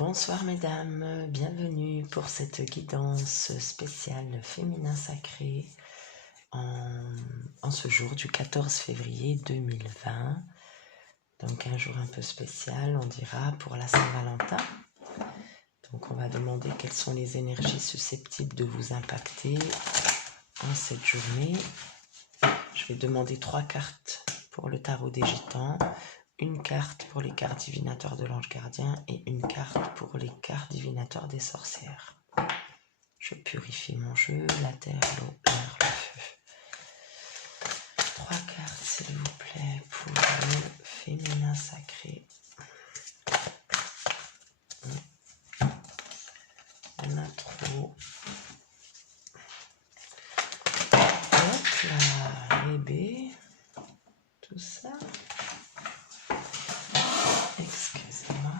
Bonsoir mesdames, bienvenue pour cette guidance spéciale féminin sacré en ce jour du 14 février 2020. Donc un jour un peu spécial, on dira, pour la Saint-Valentin. Donc on va demander quelles sont les énergies susceptibles de vous impacter en cette journée. Je vais demander 3 cartes pour le tarot des gitans, une carte pour les cartes divinateurs de l'ange gardien et une carte pour les cartes divinateurs des sorcières. Je purifie mon jeu, la terre, l'eau, l'air, le feu. 3 cartes s'il vous plaît pour le féminin sacré. On a trop. Hop là, bébé. Tout ça. Excusez-moi.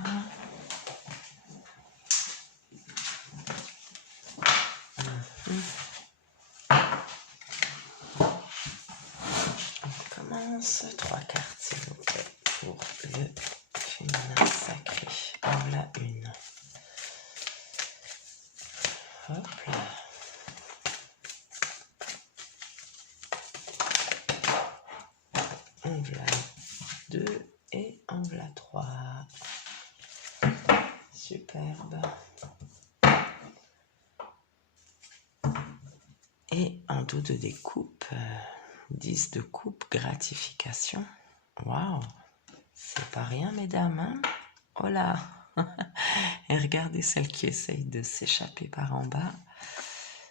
On commence. 3 cartes s'il vous plaît pour le féminin sacré. On l'a une. Hop là. On l'a 2 et on l'a 3. Superbe. Et un dos de découpe, 10 de coupe, gratification. Waouh, c'est pas rien mesdames, hein? Oh là. Et regardez celle qui essaye de s'échapper par en bas.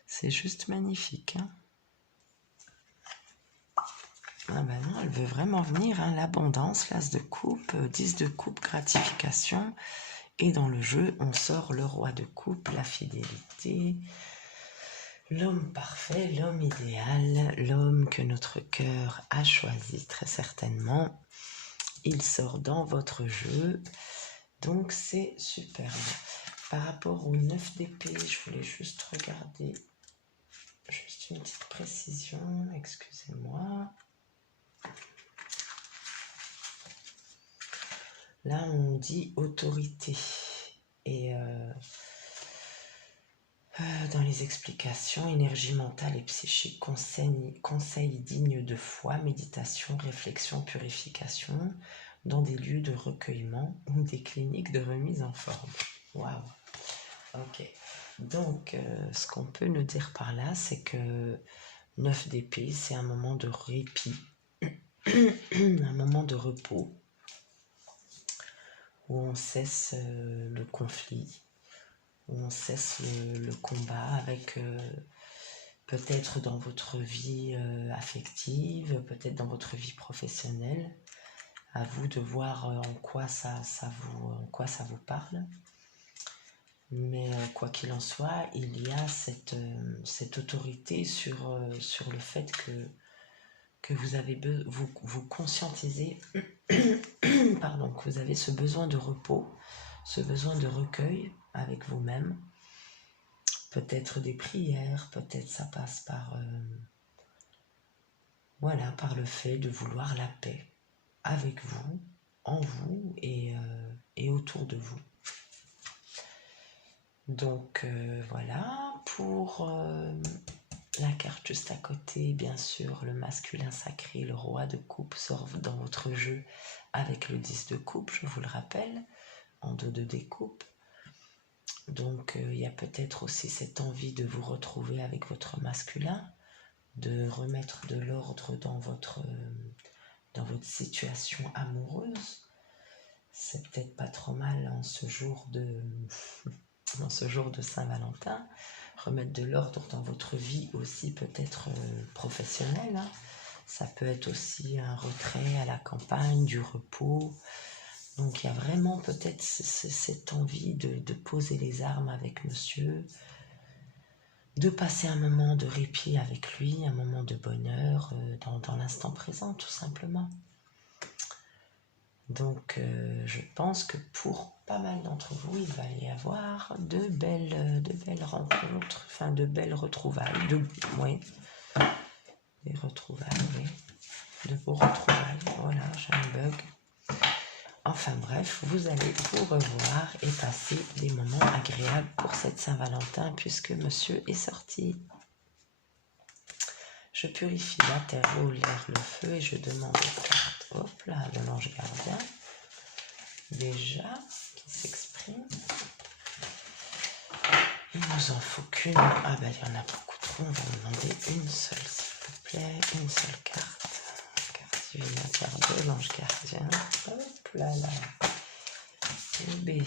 C'est juste magnifique, hein? Ah ben non, elle veut vraiment venir, hein? L'abondance, l'as de coupe, 10 de coupe, gratification. Et dans le jeu, on sort le roi de coupe, la fidélité, l'homme parfait, l'homme idéal, l'homme que notre cœur a choisi très certainement. Il sort dans votre jeu, donc c'est superbe. Par rapport au 9 d'épée, je voulais juste regarder, juste une petite précision, excusez-moi. Là, on dit autorité. Et dans les explications, énergie mentale et psychique, conseil digne de foi, méditation, réflexion, purification, dans des lieux de recueillement ou des cliniques de remise en forme. Waouh! Ok. Donc, ce qu'on peut nous dire par là, c'est que 9 d'épée, c'est un moment de répit, un moment de repos, où on cesse le conflit, où on cesse le combat avec peut-être dans votre vie affective, peut-être dans votre vie professionnelle. À vous de voir en quoi ça vous parle. Mais quoi qu'il en soit, il y a cette autorité sur le fait que vous avez vous conscientisez pardon, que vous avez ce besoin de repos, ce besoin de recueil avec vous-même. Peut-être des prières, peut-être ça passe par voilà, par le fait de vouloir la paix avec vous, en vous et autour de vous. Donc voilà, pour la carte juste à côté, bien sûr, le masculin sacré, le roi de coupe sort dans votre jeu avec le 10 de coupe, je vous le rappelle, en dos de découpe. Donc il y a peut-être aussi cette envie de vous retrouver avec votre masculin, de remettre de l'ordre dans votre situation amoureuse. C'est peut-être pas trop mal en ce jour de Saint-Valentin, remettre de l'ordre dans votre vie aussi, peut-être professionnelle, hein. Ça peut être aussi un retrait à la campagne, du repos. Donc il y a vraiment peut-être cette envie de poser les armes avec monsieur, de passer un moment de répit avec lui, un moment de bonheur dans l'instant présent tout simplement. Donc je pense que pour pas mal d'entre vous, il va y avoir de belles rencontres, enfin de belles retrouvailles, des retrouvailles, oui, de beaux retrouvailles. Voilà, j'ai un bug. Enfin bref, vous allez vous revoir et passer des moments agréables pour cette Saint-Valentin puisque monsieur est sorti. Je purifie la terre, l'eau, l'air, le feu et je demande aux cartes. Hop là, de l'ange gardien. Déjà, qui s'exprime. Il nous en faut qu'une. Ah ben il y en a beaucoup trop, on va demander une seule s'il vous plaît. Une seule carte. Carte divinatoire de l'ange gardien. Hop là là. B.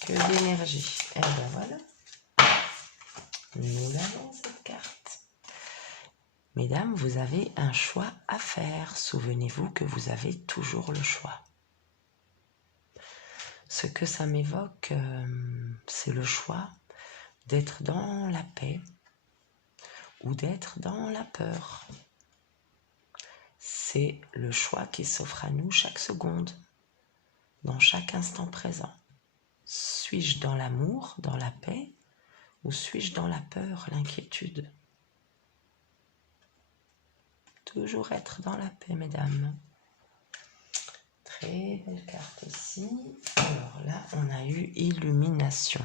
Que d'énergie. Et ben voilà. Nous l'avons cette carte. Mesdames, vous avez un choix à faire. Souvenez-vous que vous avez toujours le choix. Ce que ça m'évoque, c'est le choix d'être dans la paix ou d'être dans la peur. C'est le choix qui s'offre à nous chaque seconde, dans chaque instant présent. Suis-je dans l'amour, dans la paix, ou suis-je dans la peur, l'inquiétude? Toujours être dans la paix, mesdames. Très belle carte aussi. Alors là, on a eu illumination.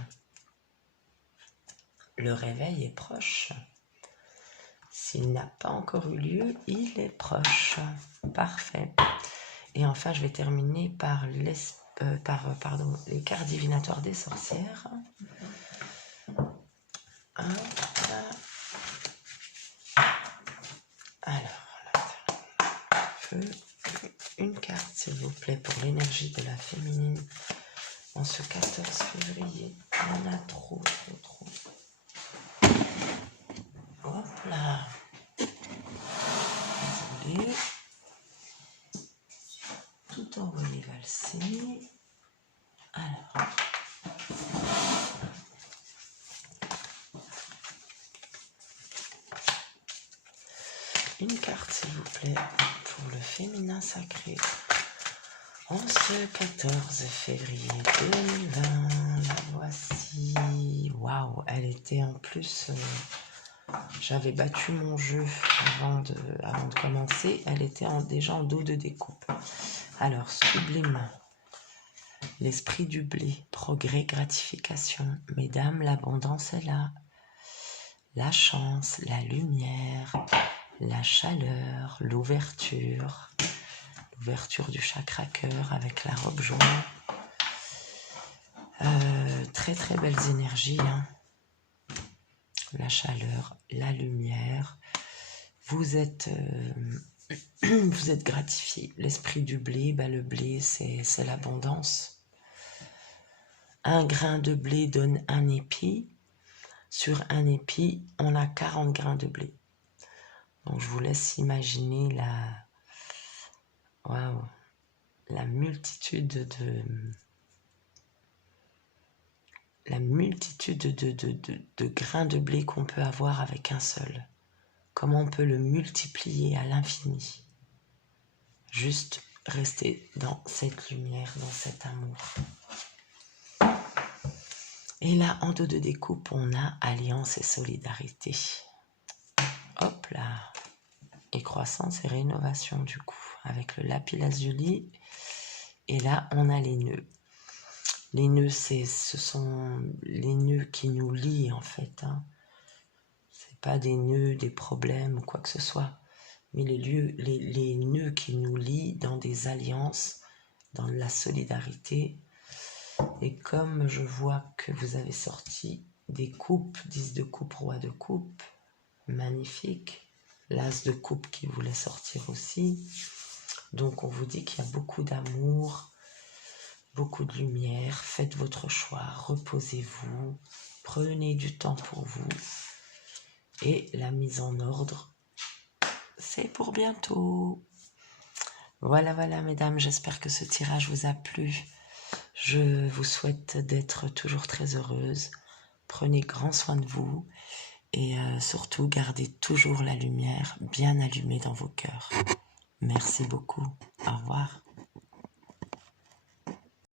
Le réveil est proche. S'il n'a pas encore eu lieu, il est proche. Parfait. Et enfin, je vais terminer par les cartes divinatoires des sorcières. Alors, feu. Une carte, s'il vous plaît, pour l'énergie de la féminine en ce 14 février. Il y en a trop. Hop là. Désolée. Tout envoyé valser. Alors. Une carte, s'il vous plaît, pour le féminin sacré. En ce 14 février 2020, la voici. Waouh, elle était en plus... j'avais battu mon jeu avant de commencer. Elle était déjà en dos de découpe. Alors, sublime. L'esprit du blé, progrès, gratification. Mesdames, l'abondance est là. La chance, la lumière, la chaleur, l'ouverture du chakra cœur avec la robe jaune. Très très belles énergies, hein. La chaleur, la lumière. Vous êtes gratifié. L'esprit du blé, le blé c'est l'abondance. Un grain de blé donne un épi. Sur un épi, on a 40 grains de blé. Donc je vous laisse imaginer la multitude de grains de blé qu'on peut avoir avec un seul. Comment on peut le multiplier à l'infini. Juste rester dans cette lumière, dans cet amour. Et là, en dos de découpe, on a alliance et solidarité. Hop là. Et croissance et rénovation du coup. Avec le lapis lazuli. Et là, on a les nœuds. Les nœuds, ce sont les nœuds qui nous lient en fait. Hein. C'est pas des nœuds, des problèmes ou quoi que ce soit. Mais les nœuds qui nous lient dans des alliances, dans la solidarité. Et comme je vois que vous avez sorti des coupes, 10 de coupe, roi de coupe, magnifique. L'as de coupe qui voulait sortir aussi. Donc on vous dit qu'il y a beaucoup d'amour, beaucoup de lumière. Faites votre choix, reposez-vous, prenez du temps pour vous. Et la mise en ordre, c'est pour bientôt. Voilà, mesdames, j'espère que ce tirage vous a plu. Je vous souhaite d'être toujours très heureuse. Prenez grand soin de vous. Et surtout, gardez toujours la lumière bien allumée dans vos cœurs. Merci beaucoup. Au revoir.